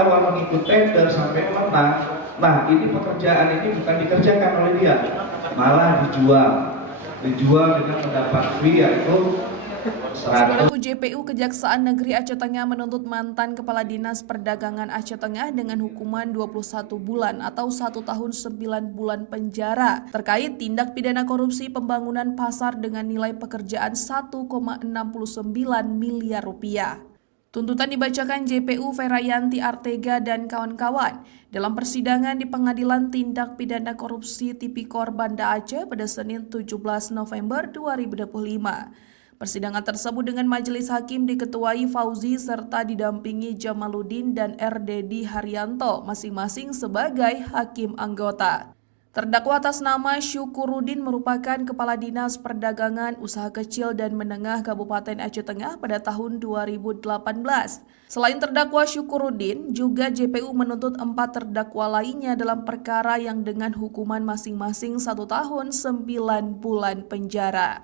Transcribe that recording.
awal mengikut tender sampai menang. Nah, ini pekerjaan ini bukan dikerjakan oleh dia, malah dijual dengan mendapat fee yaitu 100. JPU Kejaksaan Negeri Aceh Tengah menuntut mantan Kepala Dinas Perdagangan Aceh Tengah dengan hukuman 21 bulan atau 1 tahun 9 bulan penjara terkait tindak pidana korupsi pembangunan pasar dengan nilai pekerjaan 1,69 miliar rupiah. Tuntutan dibacakan JPU Ferayanti Artega dan kawan-kawan dalam persidangan di Pengadilan Tindak Pidana Korupsi Tipikor Banda Aceh pada Senin 17 November 2025. Persidangan tersebut dengan majelis hakim diketuai Fauzi serta didampingi Jamaluddin dan RDD Haryanto masing-masing sebagai hakim anggota. Terdakwa atas nama Syukuruddin merupakan Kepala Dinas Perdagangan Usaha Kecil dan Menengah Kabupaten Aceh Tengah pada tahun 2018. Selain terdakwa Syukuruddin, juga JPU menuntut 4 terdakwa lainnya dalam perkara yang dengan hukuman masing-masing 1 tahun 9 bulan penjara.